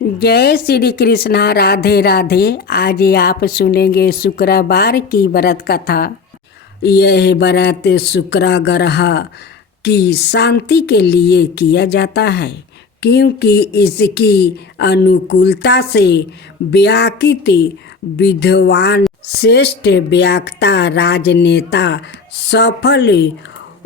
जय श्री कृष्णा। राधे राधे। आज आप सुनेंगे शुक्रवार की व्रत कथा। यह व्रत शुक्र ग्रह की शांति के लिए किया जाता है, क्योंकि इसकी अनुकूलता से व्याकृत विद्वान, श्रेष्ठ वक्ता, राजनेता, सफल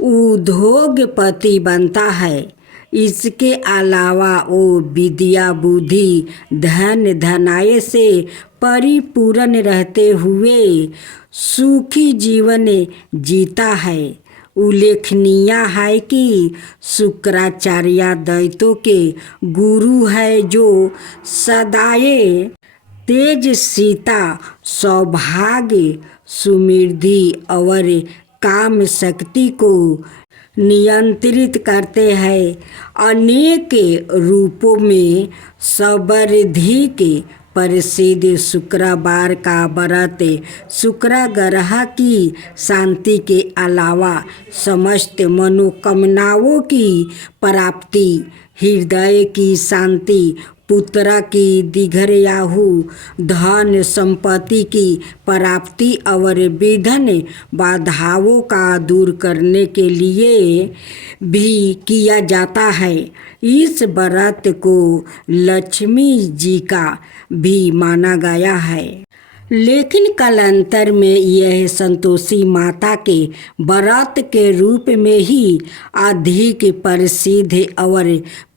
उद्योगपति बनता है। इसके अलावा वो विद्या, बुद्धि, धन, धनाय से परिपूर्ण रहते हुए सुखी जीवन जीता है। उल्लेखनीय है कि शुक्राचार्य दैत्यों के गुरु है, जो सदाए तेजस्विता, सौभाग्य, समृद्धि और काम शक्ति को नियंत्रित करते हैं। अनेक रूपों में सर्वाधिक प्रसिद्ध शुक्रवार का व्रत शुक्र ग्रह की शांति के अलावा समस्त मनोकामनाओं की प्राप्ति, हृदय की शांति, पुत्र की दीर्घायु, धन संपत्ति की प्राप्ति और विघ्न बाधाओं का दूर करने के लिए भी किया जाता है। इस व्रत को लक्ष्मी जी का भी माना गया है, लेकिन कालांतर में यह संतोषी माता के व्रत के रूप में ही अधिक प्रसिद्ध और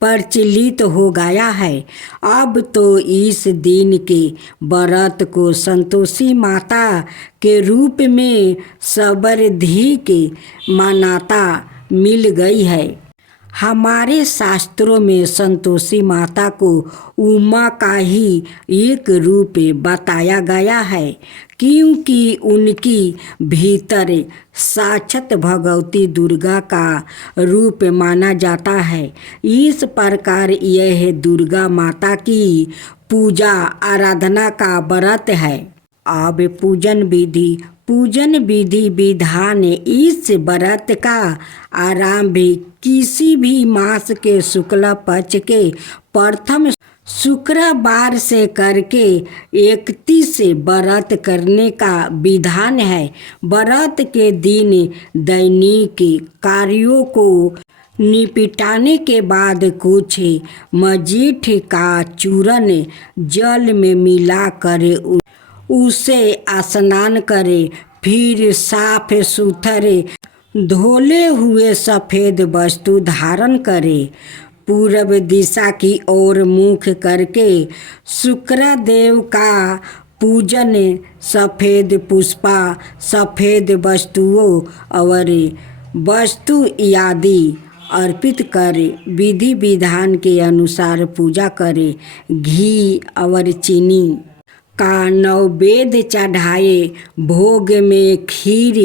प्रचलित हो गया है। अब तो इस दिन के व्रत को संतोषी माता के रूप में सर्वाधिक मान्यता मिल गई है। हमारे शास्त्रों में संतोषी माता को उमा का ही एक रूप बताया गया है, क्योंकि उनकी भीतर साक्षात भगवती दुर्गा का रूप माना जाता है। इस प्रकार यह दुर्गा माता की पूजा आराधना का व्रत है। अब पूजन विधि विधान। इस व्रत का आरंभ किसी भी मास के शुक्ल पक्ष के प्रथम शुक्रवार से करके 31 व्रत करने का विधान है। व्रत के दिन दैनिक कार्यों को निपटाने के बाद कुछ मजीठ का चूर्ण जल में मिलाकर उसे स्नान करे, फिर साफ सुथरे धोले हुए सफ़ेद वस्त्र धारण करे, पूर्व दिशा की ओर मुख करके शुक्रदेव का पूजन, सफ़ेद पुष्प, सफ़ेद वस्तुओं और वस्तु आदि अर्पित करे, विधि विधान के अनुसार पूजा करे। घी और चीनी का नैवेद्य चढ़ाए, भोग में खीर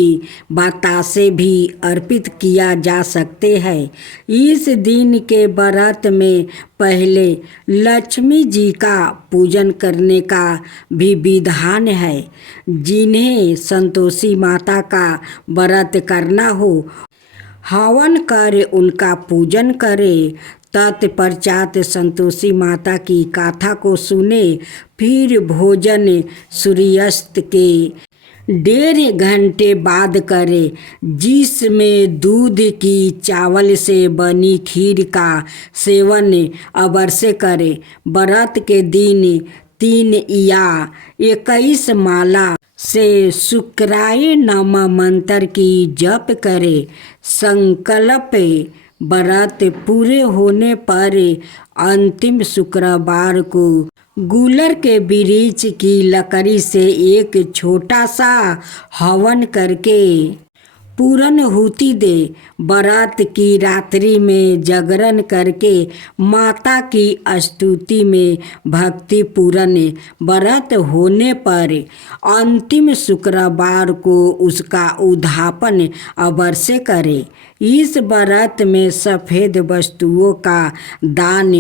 बतासे भी अर्पित किया जा सकते हैं। इस दिन के व्रत में पहले लक्ष्मी जी का पूजन करने का भी विधान है। जिन्हें संतोषी माता का व्रत करना हो, हवन कर उनका पूजन करे। तत्पश्चात संतोषी माता की गाथा को सुने, फिर भोजन सूर्यास्त के 1.5 घंटे बाद करे, जिसमें दूध की चावल से बनी खीर का सेवन अवश्य करे। व्रत के दिन 3 या 21 माला से शुक्राय नमः मंत्र की जप करे। संकल्प। व्रत पूरे होने पर अंतिम शुक्रवार को गुलर के वृक्ष की लकड़ी से एक छोटा सा हवन करके पूर्णाहुति दे। व्रत की रात्रि में जागरण करके माता की स्तुति में भक्तिपूर्ण व्रत होने पर अंतिम शुक्रवार को उसका उद्यापन अवश्य करे। इस व्रत में सफ़ेद वस्तुओं का दान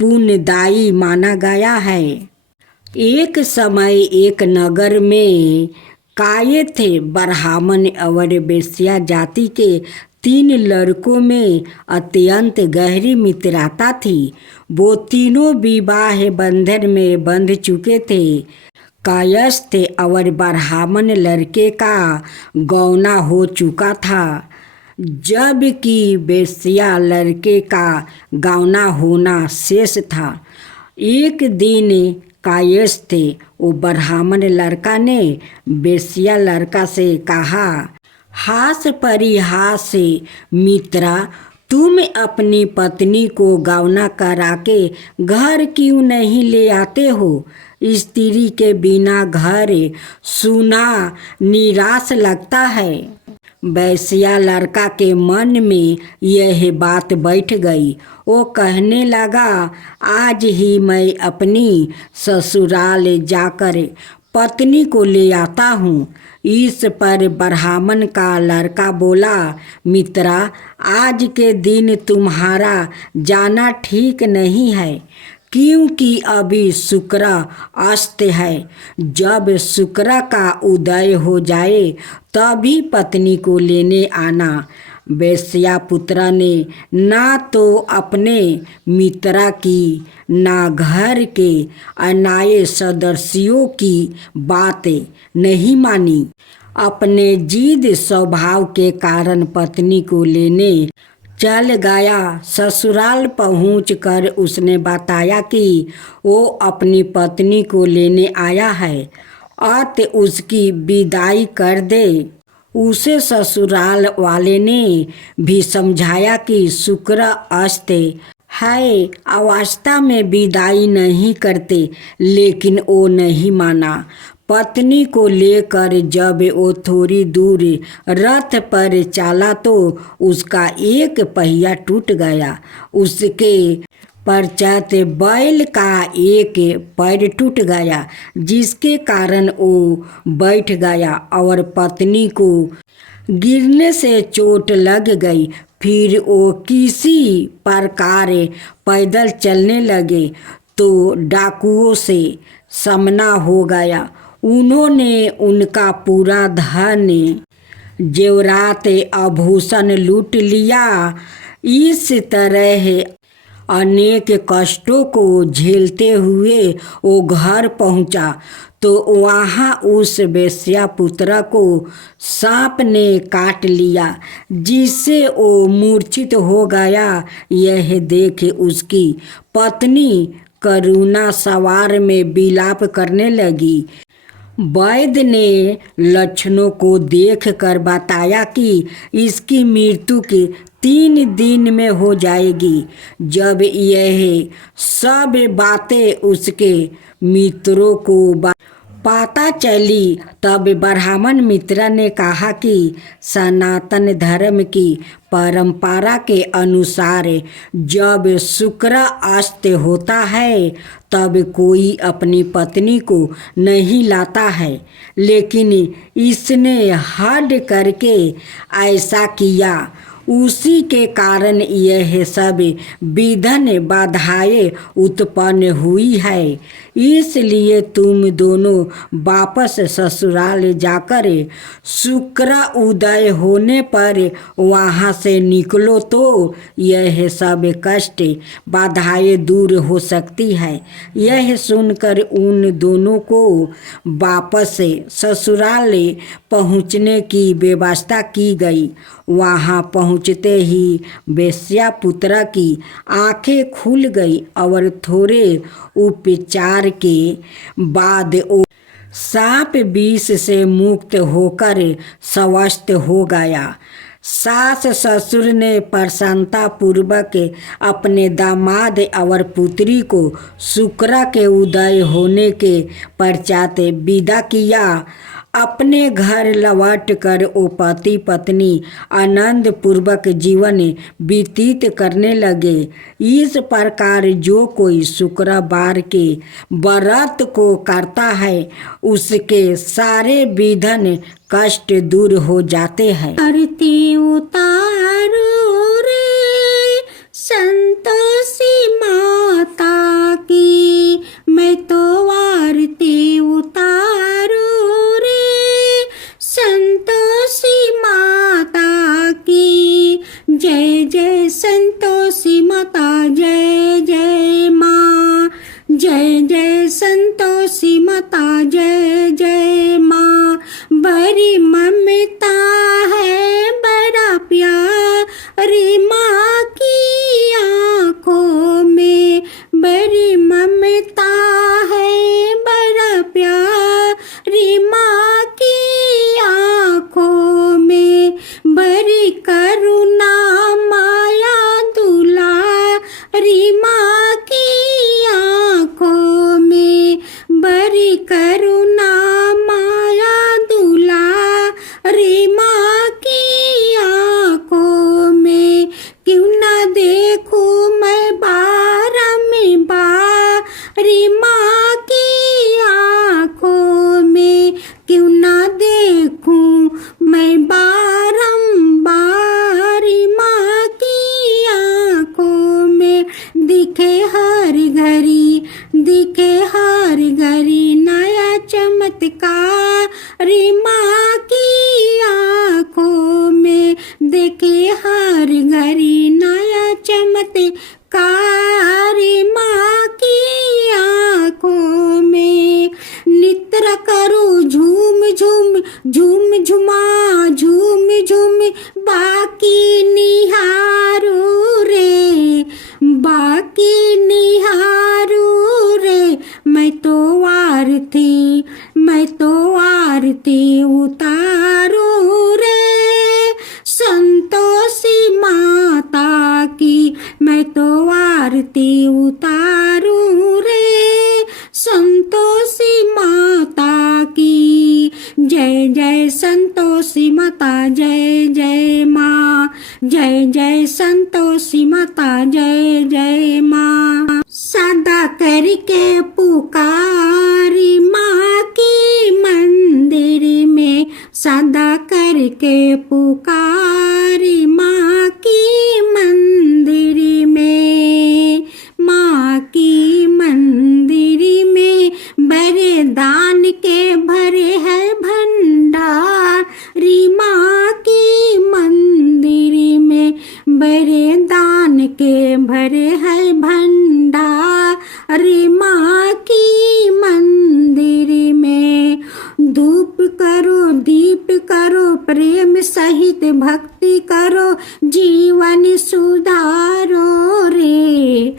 पुण्यदायी माना गया है। एक समय एक नगर में काये थे ब्राह्मण और वेश्या जाति के तीन लड़कों में अत्यंत गहरी मित्रता थी। वो तीनों विवाह बंधन में बंध चुके थे। कायस्थ और ब्राह्मण लड़के का गौना हो चुका था, जबकि वेश्या लड़के का गौना होना शेष था। एक दिन कायस्थ वो ब्राह्मण लड़का ने वेश्या लड़का से कहा, हास परिहास मित्रा, तुम अपनी पत्नी को गौना करा के घर क्यों नहीं ले आते हो? स्त्री के बिना घर सूना निराश लगता है। वेश्या लड़का के मन में यह बात बैठ गई। वो कहने लगा, आज ही मैं अपनी ससुराल जाकर पत्नी को ले आता हूँ। इस पर ब्राह्मण का लड़का बोला, मित्रा, आज के दिन तुम्हारा जाना ठीक नहीं है, क्योंकि अभी शुक्र अस्त है। जब शुक्र का उदय हो जाए तभी पत्नी को लेने आना। वेश्या पुत्र ने ना तो अपने मित्रा की ना घर के अन्य सदस्यों की बातें नहीं मानी। अपने जिद स्वभाव के कारण पत्नी को लेने चल गया। ससुराल पहुंचकर उसने बताया कि वो अपनी पत्नी को लेने आया है, अत उसकी विदाई कर दे। उसे ससुराल वाले ने भी समझाया कि शुक्र अस्त है, अवस्था में विदाई नहीं करते, लेकिन वो नहीं माना। पत्नी को लेकर जब वो थोड़ी दूर रथ पर चला तो उसका एक पहिया टूट गया। उसके पश्चात बैल का एक पैर टूट गया, जिसके कारण वो बैठ गया और पत्नी को गिरने से चोट लग गई। फिर वो किसी प्रकार पैदल चलने लगे तो डाकुओं से सामना हो गया। उन्होंने उनका पूरा धन जेवरात आभूषण लूट लिया। इस तरह अनेक कष्टों को झेलते हुए वो घर पहुंचा तो वहाँ उस वेश्या पुत्र को सांप ने काट लिया, जिससे वो मूर्छित हो गया। यह देख उसकी पत्नी करुणा सवार में विलाप करने लगी। वैद्य ने लक्षणों को देखकर बताया कि इसकी मृत्यु के 3 दिन में हो जाएगी। जब यह सब बातें उसके मित्रों को पता चली तब ब्राह्मण मित्र ने कहा कि सनातन धर्म की परंपरा के अनुसार जब शुक्र अस्त होता है तब कोई अपनी पत्नी को नहीं लाता है, लेकिन इसने हद करके ऐसा किया। उसी के कारण यह सब विघ्न बाधाएं उत्पन्न हुई है। इसलिए तुम दोनों वापस ससुराल जाकर शुक्र उदय होने पर वहाँ से निकलो तो यह सब कष्ट बाधाएं दूर हो सकती है। यह सुनकर उन दोनों को वापस ससुराल पहुँचने की व्यवस्था की गई। वहाँ पहुँचते ही वेश्या पुत्र की आंखें खुल गई और थोड़े उपचार के बाद वो सांप विष से मुक्त होकर स्वस्थ हो गया। सास ससुर ने प्रसन्नता पूर्वक अपने दामाद और पुत्री को शुक्र के उदय होने के पश्चात विदा किया। अपने घर लौट कर वो पति पत्नी आनंद पूर्वक जीवन व्यतीत करने लगे। इस प्रकार जो कोई शुक्रवार के व्रत को करता है उसके सारे विघ्न कष्ट दूर हो जाते हैं। आरती उतारो रे संतोषी माता की, मैं तो आरती उतारो रे संतोषी माता की। जय संतोषी माता जय जय माँ। जय जय संतोषी माता जय जय माँ। बड़ी ममता है बड़ा प्यारी माँ की आँखों में। बड़ी ममता है बड़ा प्यारी माँ की आँखों में। बड़ी करुणा माया दुलारी माँ की आँखों में। बड़ी करुणा माया दुलारी माँ की आँखों में। क्यों ना देखूं मैं बारी माँ की आँखों में। क्यों ना देखूं मैं बारी माँ की आँखों में। दिखे हर घड़ी नया चमत्कारी माँ की आँखों में। देखे हर घड़ी नया चमत्कारी माँ की आँखों में। नित्र करो झूम झूम बाकी निहारू रे। मैं तो आरती उतारू रे संतोषी माता की। मैं तो आरती उतारू रे संतोषी माता की। जय जय संतोषी माता जय जय माँ। जय जय संतोषी माता जय जय माँ। सदा करके पुकारी माँ की मंदिर में। सदा करके पुकारी माँ की मंदिर में। माँ की मंदिर में बड़े दान के भरे है भंडारी माँ की मंदिर में। बड़े दान के भरे है भंडारी माँ की मंदिर में। धूप करो दीप करो प्रेम सहित भक्ति करो जीवन सुधारो रे।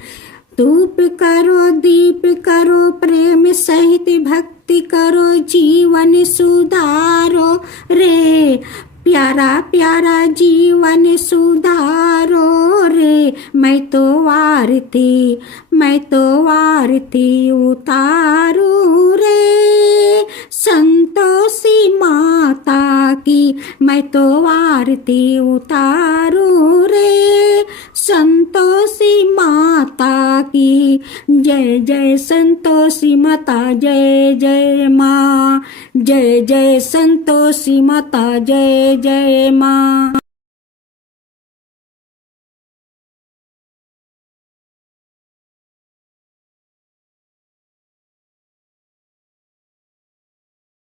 धूप करो दीप करो प्रेम सहित भक्ति करो जीवन सुधारो रे। प्यारा प्यारा जीवन सुधारो रे। मैं तो आरती उतारू रे संतोषी माता की। मैं तो आरती उतारू रे संतोषी माता की। जय जय संतोषी माता जय जय माँ। जय जय संतोषी माता जय जय माँ।